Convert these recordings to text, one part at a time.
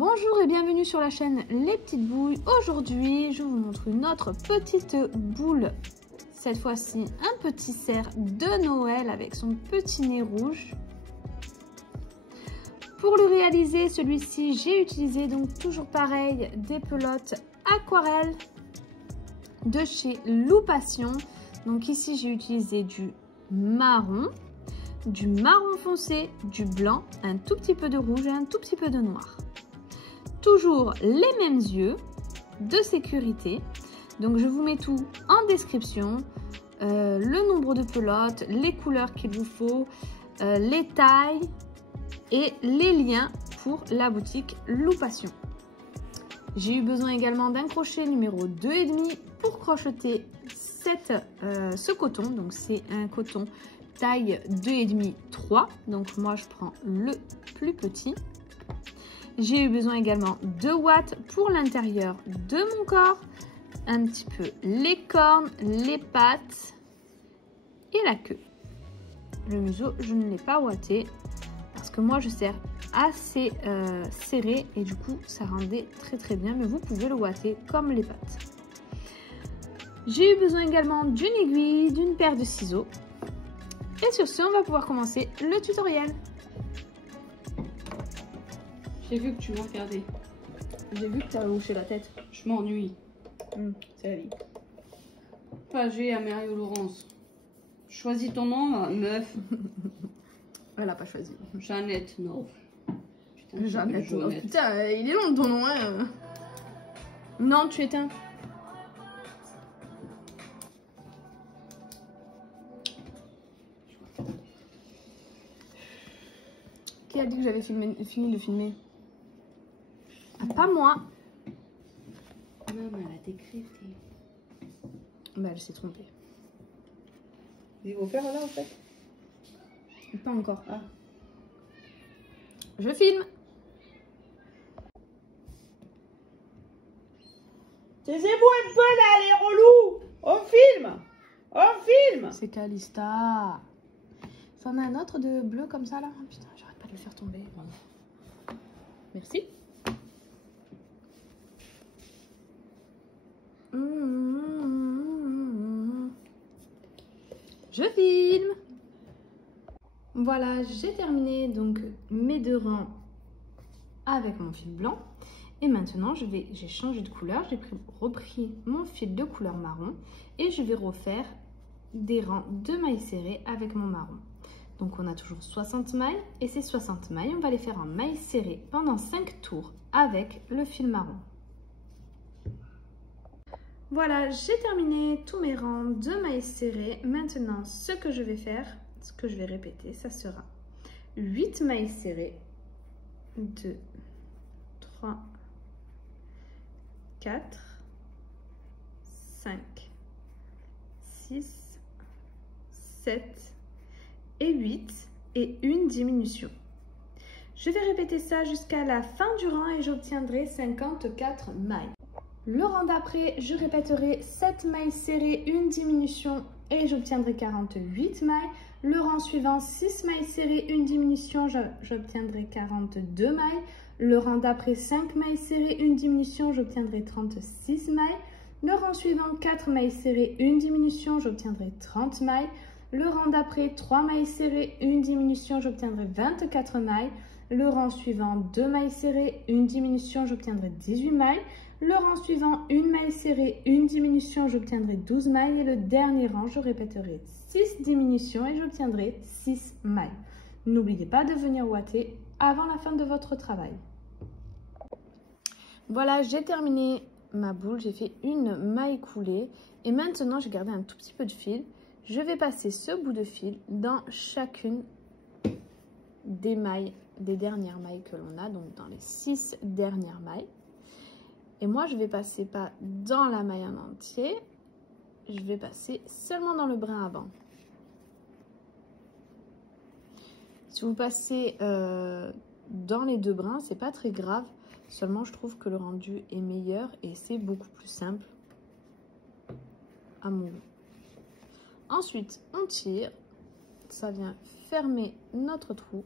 Bonjour et bienvenue sur la chaîne Les Petites Boules. Aujourd'hui, je vous montre une autre petite boule. Cette fois-ci, un petit cerf de Noël avec son petit nez rouge. Pour le réaliser, celui-ci, j'ai utilisé donc toujours pareil des pelotes aquarelles de chez Loupation. Donc ici, j'ai utilisé du marron foncé, du blanc, un tout petit peu de rouge et un tout petit peu de noir. Toujours les mêmes yeux de sécurité. Donc je vous mets tout en description. Le nombre de pelotes, les couleurs qu'il vous faut, les tailles et les liens pour la boutique Loupation. J'ai eu besoin également d'un crochet numéro 2,5 pour crocheter ce coton. Donc c'est un coton taille 2,5-3. Donc moi je prends le plus petit. J'ai eu besoin également de watts pour l'intérieur de mon corps, un petit peu les cornes, les pattes et la queue. Le museau, je ne l'ai pas watté parce que moi je serre assez serré et du coup ça rendait très bien, mais vous pouvez le watter comme les pattes. J'ai eu besoin également d'une aiguille, d'une paire de ciseaux. Et sur ce, on va pouvoir commencer le tutoriel. J'ai vu que tu m'as regardé. J'ai vu que tu as hoché la tête. Je m'ennuie. C'est la vie. Pas G à Mario Laurence. Choisis ton nom, meuf. Elle a pas choisi. Jeannette, non. Putain, Jeannette. Oh, putain, il est long ton nom, hein. Non, tu éteins. Qui a dit que j'avais fini de filmer? Ah, pas moi. Non, mais elle a décrété. Bah, elle s'est trompée. Il faut faire là, en fait. Pas encore. Ah. Je filme. Taisez-vous un peu là, les relous. On filme. On filme. C'est Calista. Ça en a un autre de bleu comme ça, là. Oh, putain, j'arrête pas de le faire tomber. Merci. Je filme. Voilà, j'ai terminé donc mes 2 rangs avec mon fil blanc. Et maintenant, j'ai changé de couleur. J'ai repris mon fil de couleur marron et je vais refaire des rangs de mailles serrées avec mon marron. Donc on a toujours 60 mailles et ces 60 mailles, on va les faire en mailles serrées pendant 5 tours avec le fil marron. Voilà, j'ai terminé tous mes rangs de mailles serrées. Maintenant, ce que je vais faire, ce que je vais répéter, ça sera 8 mailles serrées, 2, 3, 4, 5, 6, 7 et 8 et une diminution. Je vais répéter ça jusqu'à la fin du rang et j'obtiendrai 54 mailles. Le rang d'après, je répéterai 7 mailles serrées, une diminution et j'obtiendrai 48 mailles. Le rang suivant, 6 mailles serrées, une diminution, j'obtiendrai 42 mailles. Le rang d'après, 5 mailles serrées, une diminution, j'obtiendrai 36 mailles. Le rang suivant, 4 mailles serrées, une diminution, j'obtiendrai 30 mailles. Le rang d'après, 3 mailles serrées, une diminution, j'obtiendrai 24 mailles. Le rang suivant, 2 mailles serrées, une diminution, j'obtiendrai 18 mailles. Le rang suivant, une maille serrée, une diminution, j'obtiendrai 12 mailles. Et le dernier rang, je répéterai 6 diminutions et j'obtiendrai 6 mailles. N'oubliez pas de venir watter avant la fin de votre travail. Voilà, j'ai terminé ma boule. J'ai fait une maille coulée. Et maintenant, j'ai gardé un tout petit peu de fil. Je vais passer ce bout de fil dans chacune des mailles, des dernières mailles que l'on a. Donc, dans les 6 dernières mailles. Et moi, je vais passer pas dans la maille en entier, je vais passer seulement dans le brin avant. Si vous passez dans les 2 brins, c'est pas très grave. Seulement, je trouve que le rendu est meilleur et c'est beaucoup plus simple à mon goût. Ensuite, on tire. Ça vient fermer notre trou.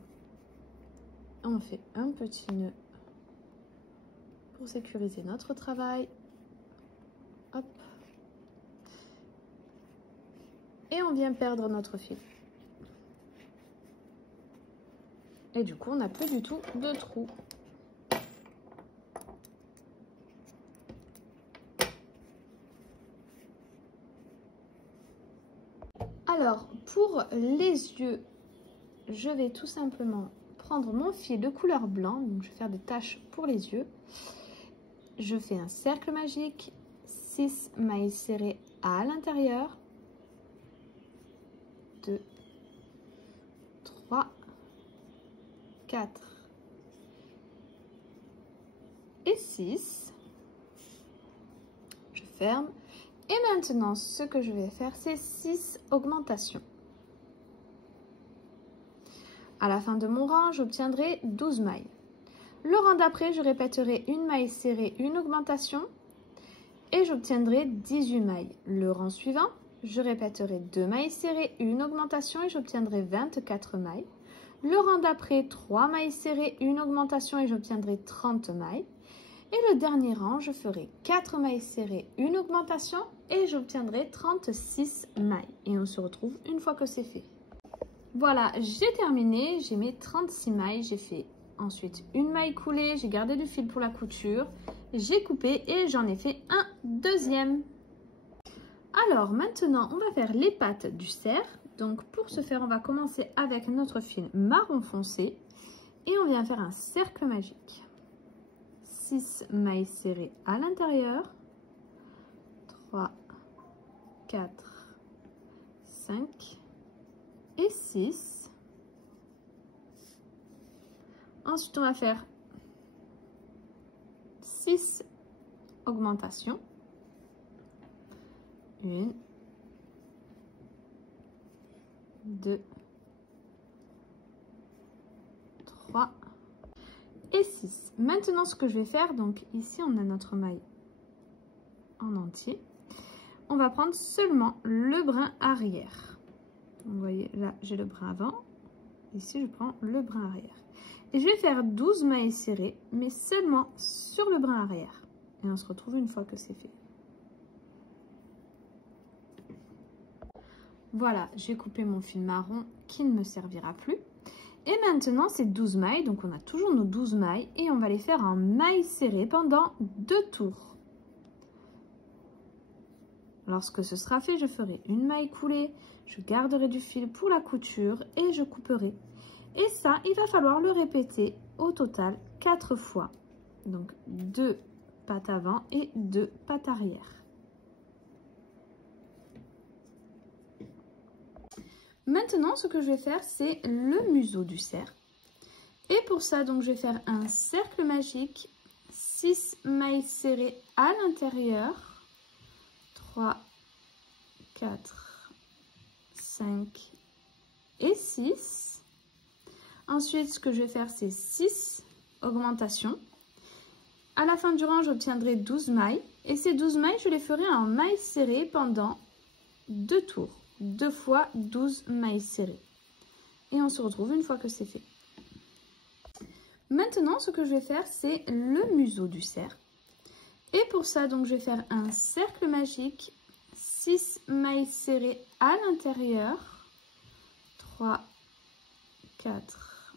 On fait un petit nœud pour sécuriser notre travail. Hop. Et on vient perdre notre fil. Et du coup, on n'a plus du tout de trou. Alors, pour les yeux, je vais tout simplement prendre mon fil de couleur blanc. Donc, je vais faire des taches pour les yeux. Je fais un cercle magique, 6 mailles serrées à l'intérieur. 2, 3, 4 et 6. Je ferme. Et maintenant, ce que je vais faire, c'est 6 augmentations. À la fin de mon rang, j'obtiendrai 12 mailles. Le rang d'après, je répéterai une maille serrée, une augmentation et j'obtiendrai 18 mailles. Le rang suivant, je répéterai 2 mailles serrées, une augmentation et j'obtiendrai 24 mailles. Le rang d'après, 3 mailles serrées, une augmentation et j'obtiendrai 30 mailles. Et le dernier rang, je ferai 4 mailles serrées, une augmentation et j'obtiendrai 36 mailles. Et on se retrouve une fois que c'est fait. Voilà, j'ai terminé, j'ai mes 36 mailles, j'ai fait ensuite une maille coulée, j'ai gardé du fil pour la couture, j'ai coupé et j'en ai fait un deuxième. Alors maintenant, on va faire les pattes du cerf. Donc pour ce faire, on va commencer avec notre fil marron foncé et on vient faire un cercle magique. 6 mailles serrées à l'intérieur, 3, 4, 5 et 6. Ensuite, on va faire 6 augmentations. 1, 2, 3 et 6. Maintenant, ce que je vais faire, donc ici, on a notre maille en entier. On va prendre seulement le brin arrière. Vous voyez, là, j'ai le brin avant. Ici, je prends le brin arrière. Et je vais faire 12 mailles serrées, mais seulement sur le brin arrière. Et on se retrouve une fois que c'est fait. Voilà, j'ai coupé mon fil marron qui ne me servira plus. Et maintenant, c'est 12 mailles, donc on a toujours nos 12 mailles et on va les faire en mailles serrées pendant 2 tours. Lorsque ce sera fait, je ferai une maille coulée, je garderai du fil pour la couture et je couperai. Et ça, il va falloir le répéter au total 4 fois. Donc 2 pattes avant et 2 pattes arrière. Maintenant, ce que je vais faire, c'est le museau du cerf. Et pour ça, donc, je vais faire un cercle magique, 6 mailles serrées à l'intérieur, 3, 4, 5 et 6. Ensuite, ce que je vais faire, c'est 6 augmentations. À la fin du rang, j'obtiendrai 12 mailles. Et ces 12 mailles, je les ferai en mailles serrées pendant 2 tours. 2 fois 12 mailles serrées. Et on se retrouve une fois que c'est fait. Maintenant, ce que je vais faire, c'est le museau du cerf. Et pour ça, donc, je vais faire un cercle magique, 6 mailles serrées à l'intérieur, 3, 4,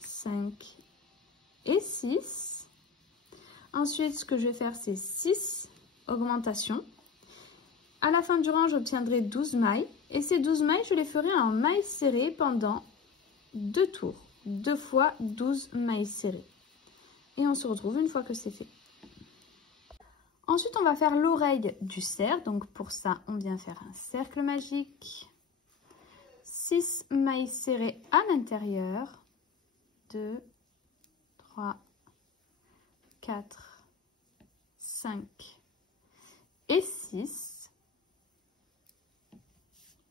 5 et 6. Ensuite, ce que je vais faire, c'est 6 augmentations. À la fin du rang, j'obtiendrai 12 mailles. Et ces 12 mailles, je les ferai en mailles serrées pendant 2 tours. 2 fois 12 mailles serrées. Et on se retrouve une fois que c'est fait. Ensuite, on va faire l'oreille du cerf. Donc pour ça, on vient faire un cercle magique. 6 mailles serrées à l'intérieur. 2, 3, 4, 5 et 6.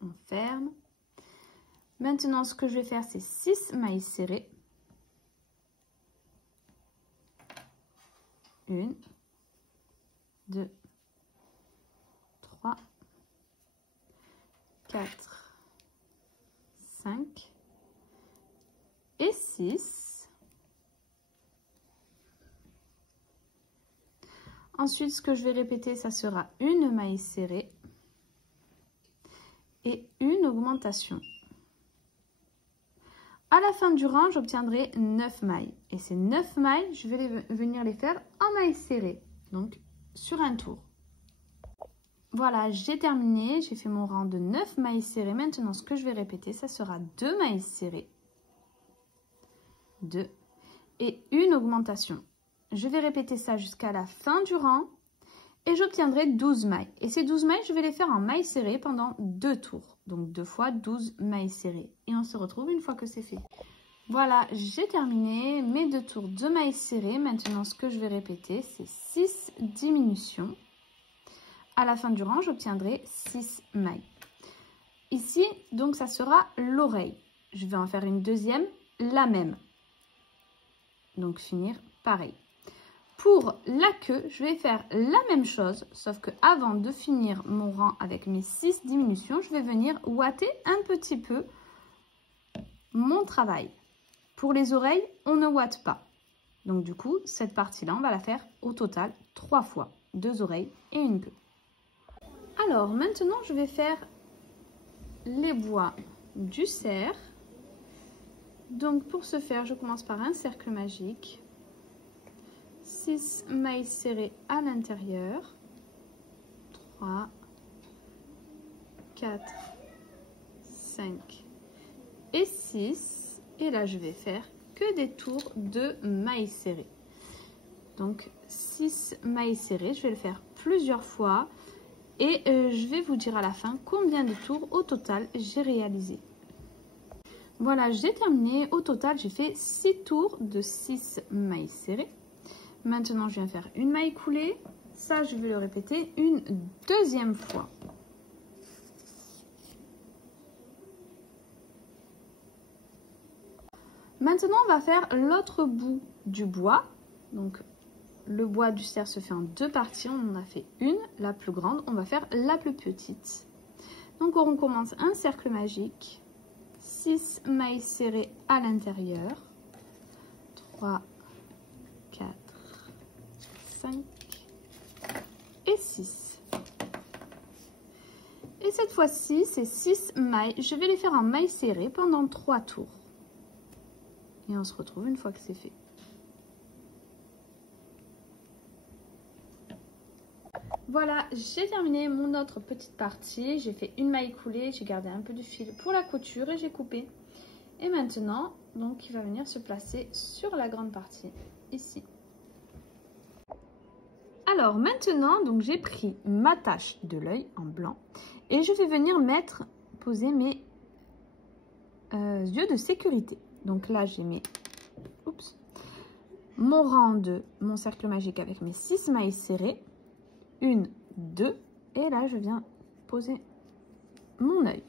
On ferme. Maintenant, ce que je vais faire, c'est 6 mailles serrées. 1, 2, 3, 4, 5 et 6. Ensuite, ce que je vais répéter, ça sera une maille serrée et une augmentation. À la fin du rang, j'obtiendrai 9 mailles. Et ces 9 mailles, je vais venir les faire en maille serrée, donc sur un tour. Voilà, j'ai terminé, j'ai fait mon rang de 9 mailles serrées. Maintenant, ce que je vais répéter, ça sera 2 mailles serrées, 2 et une augmentation. Je vais répéter ça jusqu'à la fin du rang et j'obtiendrai 12 mailles. Et ces 12 mailles, je vais les faire en mailles serrées pendant 2 tours. Donc 2 fois 12 mailles serrées. Et on se retrouve une fois que c'est fait. Voilà, j'ai terminé mes 2 tours de mailles serrées. Maintenant, ce que je vais répéter, c'est 6 diminutions. À la fin du rang, j'obtiendrai 6 mailles. Ici, donc, ça sera l'oreille. Je vais en faire une deuxième, la même. Donc, finir pareil. Pour la queue, je vais faire la même chose, sauf que avant de finir mon rang avec mes 6 diminutions, je vais venir ouater un petit peu mon travail. Pour les oreilles, on ne ouate pas. Donc du coup, cette partie-là, on va la faire au total 3 fois. 2 oreilles et une queue. Alors maintenant, je vais faire les bois du cerf. Donc pour ce faire, je commence par un cercle magique. 6 mailles serrées à l'intérieur, 3, 4, 5 et 6. Et là, je vais faire que des tours de mailles serrées. Donc, 6 mailles serrées, je vais le faire plusieurs fois. Et je vais vous dire à la fin combien de tours au total j'ai réalisé. Voilà, j'ai terminé. Au total, j'ai fait 6 tours de 6 mailles serrées. Maintenant, je viens faire une maille coulée. Ça, je vais le répéter une deuxième fois. Maintenant, on va faire l'autre bout du bois. Donc, le bois du cerf se fait en 2 parties. On en a fait une, la plus grande. On va faire la plus petite. Donc, on commence un cercle magique. 6 mailles serrées à l'intérieur. 3, 4, 5 et 6. Et cette fois-ci, ces 6 mailles, je vais les faire en mailles serrées pendant 3 tours. Et on se retrouve une fois que c'est fait. Voilà, j'ai terminé mon autre petite partie. J'ai fait une maille coulée, j'ai gardé un peu de fil pour la couture et j'ai coupé. Et maintenant, donc, il va venir se placer sur la grande partie, ici. Alors maintenant, donc j'ai pris ma tache de l'œil en blanc et je vais venir poser mes yeux de sécurité. Donc là, j'ai mon rang de mon cercle magique avec mes 6 mailles serrées. 1, 2, et là, je viens poser mon œil.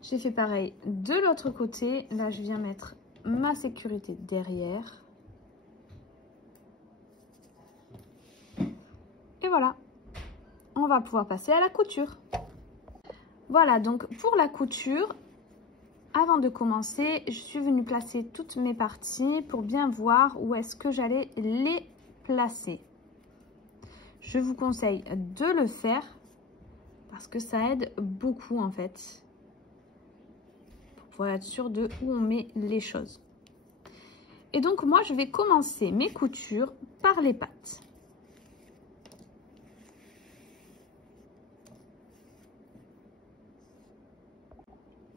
J'ai fait pareil de l'autre côté. Là, je viens mettre ma sécurité derrière. Et voilà, on va pouvoir passer à la couture. Voilà, donc pour la couture, avant de commencer, je suis venue placer toutes mes parties pour bien voir où est-ce que j'allais les placer. Je vous conseille de le faire parce que ça aide beaucoup en fait, pour pouvoir être sûr de où on met les choses. Et donc moi, je vais commencer mes coutures par les pattes.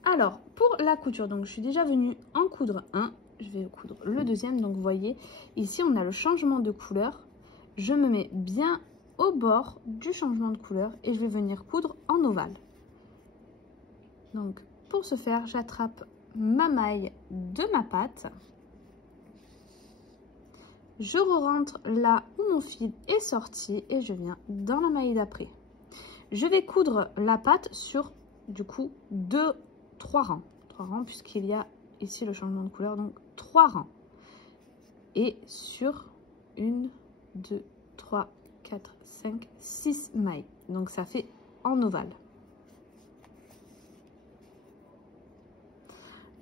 Alors, pour la couture, donc je suis déjà venue en coudre un. Je vais coudre le deuxième. Donc, vous voyez, ici, on a le changement de couleur. Je me mets bien au bord du changement de couleur et je vais venir coudre en ovale. Donc, pour ce faire, j'attrape ma maille de ma patte. Je rentre là où mon fil est sorti et je viens dans la maille d'après. Je vais coudre la patte sur, du coup, 3 rangs. 3 rangs puisqu'il y a ici le changement de couleur, donc 3 rangs. Et sur 1, 2, 3, 4, 5, 6 mailles. Donc ça fait en ovale.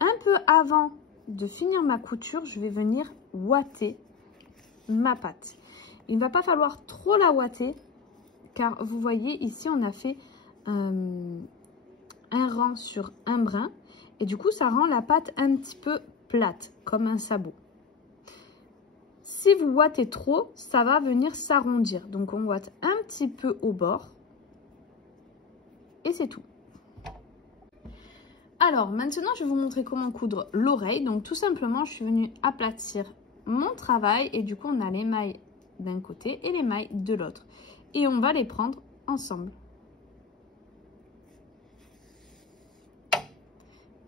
Un peu avant de finir ma couture, je vais venir ouater ma pâte. Il ne va pas falloir trop la ouater car vous voyez ici on a fait un rang sur un brin et du coup ça rend la pâte un petit peu plate comme un sabot. Si vous ouatez trop, ça va venir s'arrondir. Donc on ouate un petit peu au bord et c'est tout. Alors maintenant je vais vous montrer comment coudre l'oreille. Donc tout simplement je suis venue aplatir mon travail et du coup on a les mailles d'un côté et les mailles de l'autre. Et on va les prendre ensemble.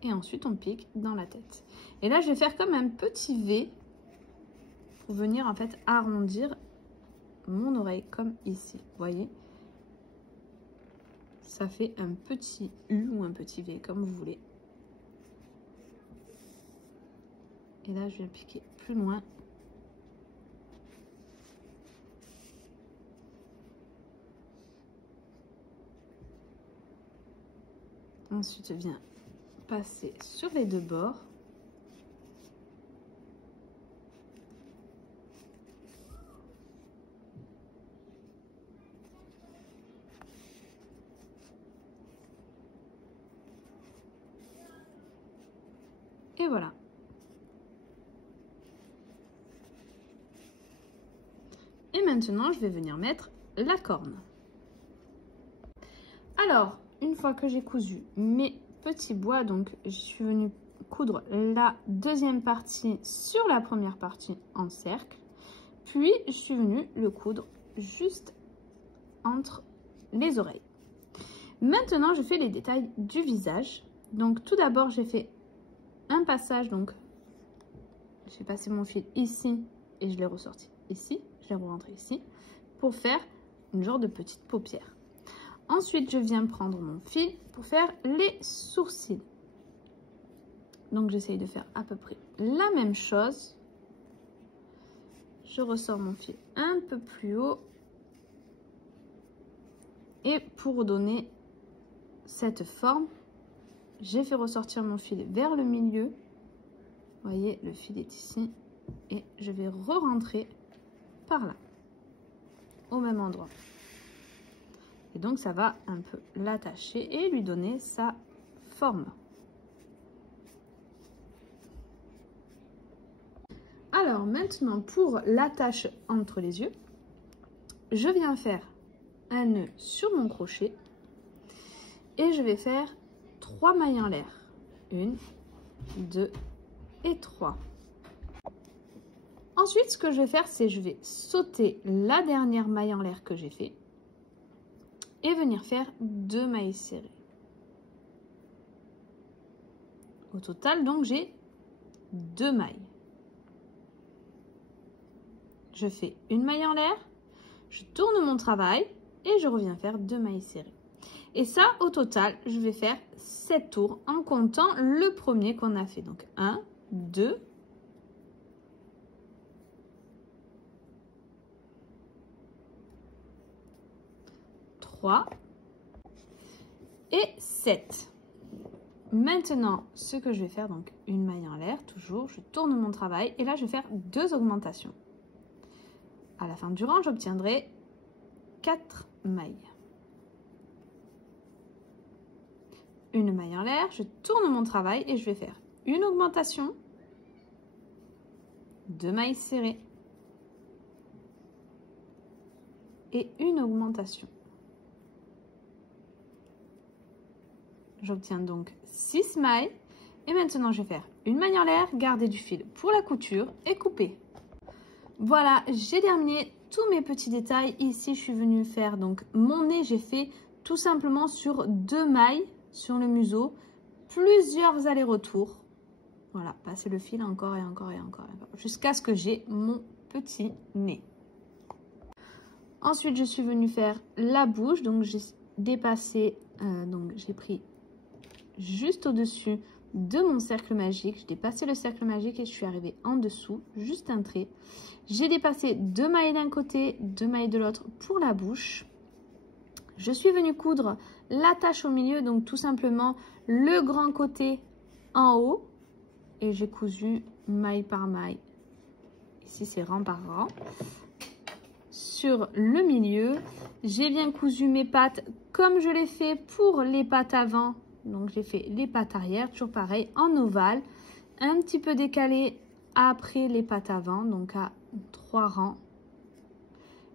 Et ensuite on pique dans la tête. Et là je vais faire comme un petit V pour venir en fait arrondir mon oreille comme ici. Vous voyez? Ça fait un petit U ou un petit V comme vous voulez. Et là je vais piquer plus loin. Ensuite je viens passer sur les deux bords. Et voilà. Et maintenant, je vais venir mettre la corne. Alors, une fois que j'ai cousu mes petits bois, donc je suis venue coudre la deuxième partie sur la première partie en cercle. Puis, je suis venue le coudre juste entre les oreilles. Maintenant, je fais les détails du visage. Donc, tout d'abord, j'ai fait un passage, donc j'ai passé mon fil ici et je l'ai ressorti ici, je l'ai rentré ici pour faire une genre de petite paupière. Ensuite je viens prendre mon fil pour faire les sourcils, donc j'essaye de faire à peu près la même chose. Je ressors mon fil un peu plus haut et pour donner cette forme j'ai fait ressortir mon fil vers le milieu. Vous voyez, le fil est ici. Et je vais re-rentrer par là. Au même endroit. Et donc, ça va un peu l'attacher et lui donner sa forme. Alors, maintenant, pour l'attache entre les yeux, je viens faire un nœud sur mon crochet. Et je vais faire 3 mailles en l'air. 1, 2 et 3. Ensuite, ce que je vais faire, c'est je vais sauter la dernière maille en l'air que j'ai fait et venir faire 2 mailles serrées. Au total, donc, j'ai 2 mailles. Je fais une maille en l'air, je tourne mon travail et je reviens faire 2 mailles serrées. Et ça, au total, je vais faire 7 tours en comptant le premier qu'on a fait. Donc 1, 2, 3 et 7. Maintenant, ce que je vais faire, donc une maille en l'air, toujours, je tourne mon travail et là, je vais faire 2 augmentations. À la fin du rang, j'obtiendrai 4 mailles. Une maille en l'air, je tourne mon travail et je vais faire une augmentation, 2 mailles serrées et une augmentation. J'obtiens donc 6 mailles et maintenant je vais faire une maille en l'air, garder du fil pour la couture et couper. Voilà, j'ai terminé tous mes petits détails. Ici, je suis venue faire donc mon nez, j'ai fait tout simplement sur 2 mailles sur le museau, plusieurs allers-retours. Voilà, passer le fil encore et encore et encore, jusqu'à ce que j'ai mon petit nez. Ensuite, je suis venue faire la bouche, donc j'ai dépassé, donc j'ai pris juste au-dessus de mon cercle magique. J'ai dépassé le cercle magique et je suis arrivée en dessous, juste un trait. J'ai dépassé 2 mailles d'un côté, 2 mailles de l'autre pour la bouche. Je suis venue coudre l'attache au milieu, donc tout simplement le grand côté en haut. Et j'ai cousu maille par maille ici c'est rang par rang. Sur le milieu, j'ai bien cousu mes pattes comme je l'ai fait pour les pattes avant. Donc j'ai fait les pattes arrière, toujours pareil, en ovale, un petit peu décalé après les pattes avant, donc à 3 rangs.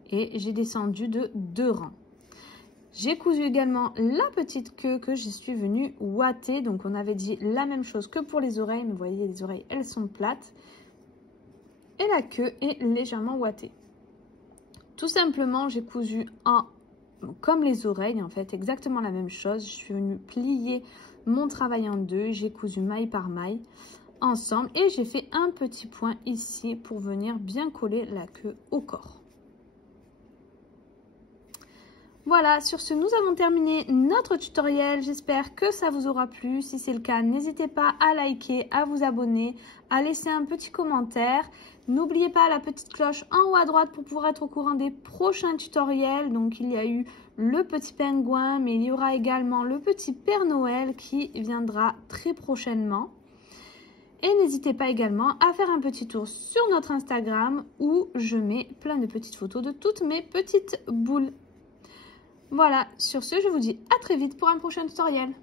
Et j'ai descendu de 2 rangs. J'ai cousu également la petite queue que je suis venue ouater. Donc on avait dit la même chose que pour les oreilles, mais vous voyez les oreilles elles sont plates. Et la queue est légèrement ouatée. Tout simplement j'ai cousu comme les oreilles en fait, exactement la même chose. Je suis venue plier mon travail en deux, j'ai cousu maille par maille ensemble et j'ai fait un petit point ici pour venir bien coller la queue au corps. Voilà, sur ce, nous avons terminé notre tutoriel. J'espère que ça vous aura plu. Si c'est le cas, n'hésitez pas à liker, à vous abonner, à laisser un petit commentaire. N'oubliez pas la petite cloche en haut à droite pour pouvoir être au courant des prochains tutoriels. Donc, il y a eu le petit pingouin, mais il y aura également le petit Père Noël qui viendra très prochainement. Et n'hésitez pas également à faire un petit tour sur notre Instagram où je mets plein de petites photos de toutes mes petites boules. Voilà, sur ce, je vous dis à très vite pour un prochain tutoriel.